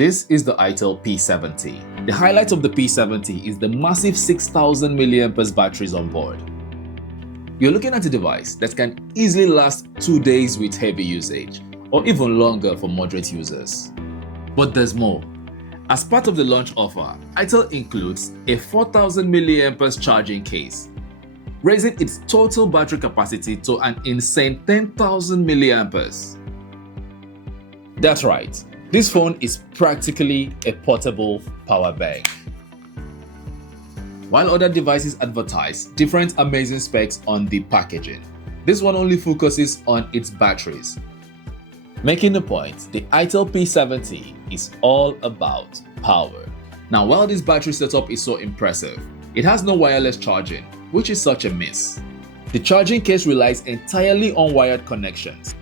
This is the Itel P70. The highlight of the P70 is the massive 6000 mAh batteries on board. You're looking at a device that can easily last 2 days with heavy usage, or even longer for moderate users. But there's more. As part of the launch offer, Itel includes a 4000 mAh charging case, raising its total battery capacity to an insane 10,000 mAh. That's right, this phone is practically a portable power bank. While other devices advertise different amazing specs on the packaging, this one only focuses on its batteries. Making the point, the Itel P70 is all about power. Now, while this battery setup is so impressive, it has no wireless charging, which is such a miss. The charging case relies entirely on wired connections.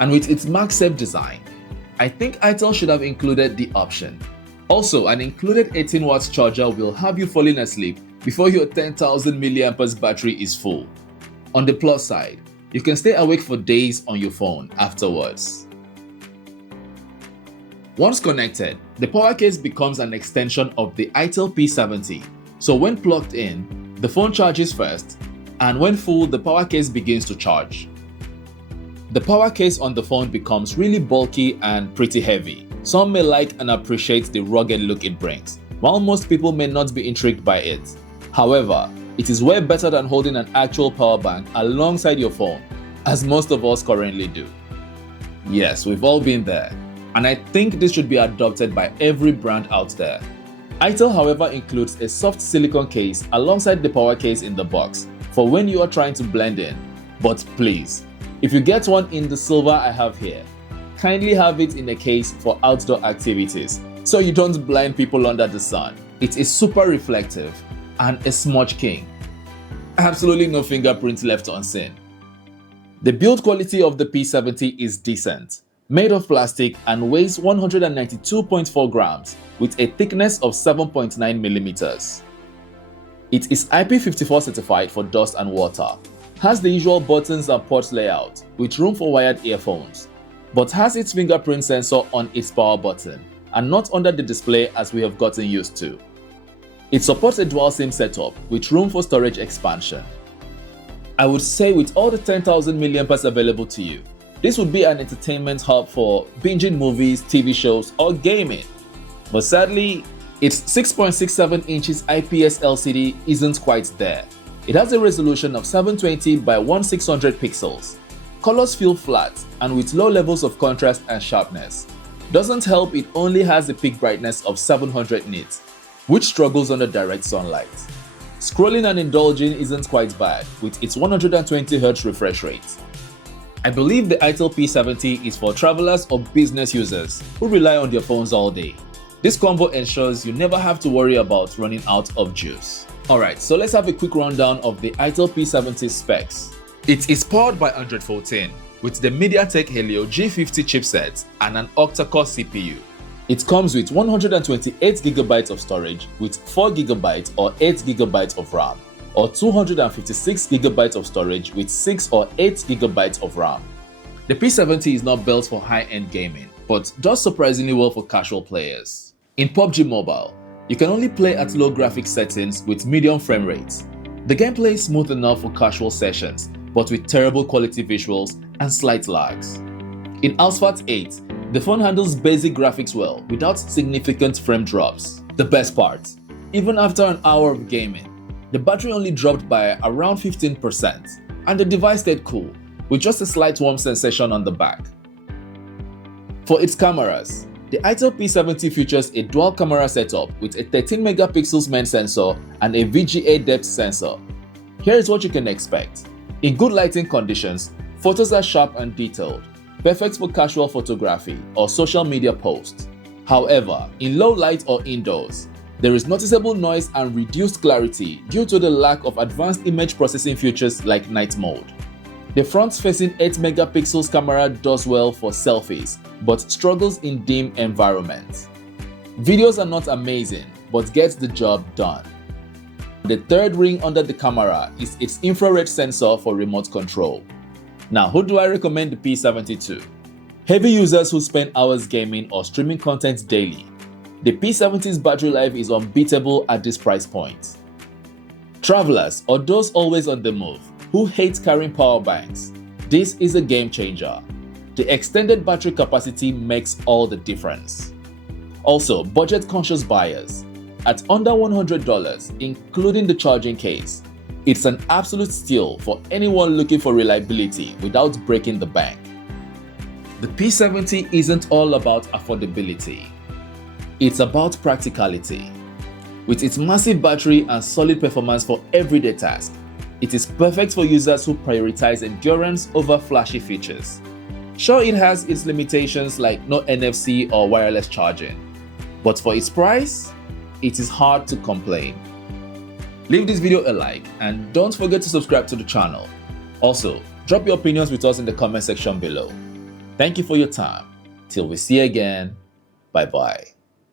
And with its MagSafe design, I think Itel should have included the option. Also, an included 18 watts charger will have you falling asleep before your 10,000 mAh battery is full. On the plus side, you can stay awake for days on your phone afterwards. Once connected, the power case becomes an extension of the Itel P70. So when plugged in, the phone charges first, and when full, the power case begins to charge. The power case on the phone becomes really bulky and pretty heavy. Some may like and appreciate the rugged look it brings, while most people may not be intrigued by it. However, it is way better than holding an actual power bank alongside your phone, as most of us currently do. Yes, we've all been there, and I think this should be adopted by every brand out there. Itel, however, includes a soft silicone case alongside the power case in the box for when you are trying to blend in. But please, if you get one in the silver I have here, kindly have it in a case for outdoor activities so you don't blind people under the sun. It is super reflective and a smudge king. Absolutely no fingerprints left unseen. The build quality of the P70 is decent, made of plastic and weighs 192.4 grams with a thickness of 7.9 millimeters. It is IP54 certified for dust and water, has the usual buttons and ports layout with room for wired earphones, but has its fingerprint sensor on its power button and not under the display as we have gotten used to. It supports a dual SIM setup with room for storage expansion. I would say with all the 10,000 mAh available to you, this would be an entertainment hub for binging movies, TV shows, or gaming. But sadly, its 6.67 inches IPS LCD isn't quite there. It has a resolution of 720 by 1600 pixels. Colors feel flat and with low levels of contrast and sharpness. Doesn't help, it only has a peak brightness of 700 nits, which struggles under direct sunlight. Scrolling and indulging isn't quite bad with its 120Hz refresh rate. I believe the Itel P70 is for travelers or business users who rely on their phones all day. This combo ensures you never have to worry about running out of juice. Alright, so let's have a quick rundown of the Itel P70 specs. It is powered by Android 14 with the MediaTek Helio G50 chipset and an octa-core CPU. It comes with 128GB of storage with 4GB or 8GB of RAM, or 256GB of storage with 6 or 8GB of RAM. The P70 is not built for high-end gaming, but does surprisingly well for casual players. In PUBG Mobile, you can only play at low graphics settings with medium frame rates. The gameplay is smooth enough for casual sessions, but with terrible quality visuals and slight lags. In Asphalt 8, the phone handles basic graphics well without significant frame drops. The best part, even after an hour of gaming, the battery only dropped by around 15% and the device stayed cool with just a slight warm sensation on the back. For its cameras, the Itel P70 features a dual camera setup with a 13MP main sensor and a VGA depth sensor. Here is what you can expect. In good lighting conditions, photos are sharp and detailed, perfect for casual photography or social media posts. However, in low light or indoors, there is noticeable noise and reduced clarity due to the lack of advanced image processing features like night mode. The front-facing 8MP camera does well for selfies, but struggles in dim environments. Videos are not amazing, but gets the job done. The third ring under the camera is its infrared sensor for remote control. Now, who do I recommend the P70 to? Heavy users who spend hours gaming or streaming content daily, the P70's battery life is unbeatable at this price point. Travelers or those always on the move who hate carrying power banks, this is a game changer. The extended battery capacity makes all the difference. Also, budget-conscious buyers, at under $100, including the charging case, it's an absolute steal for anyone looking for reliability without breaking the bank. The P70 isn't all about affordability. It's about practicality. With its massive battery and solid performance for everyday tasks, it is perfect for users who prioritize endurance over flashy features. Sure, it has its limitations like no NFC or wireless charging, but for its price, it is hard to complain. Leave this video a like and don't forget to subscribe to the channel. Also, drop your opinions with us in the comment section below. Thank you for your time. Till we see you again, bye bye.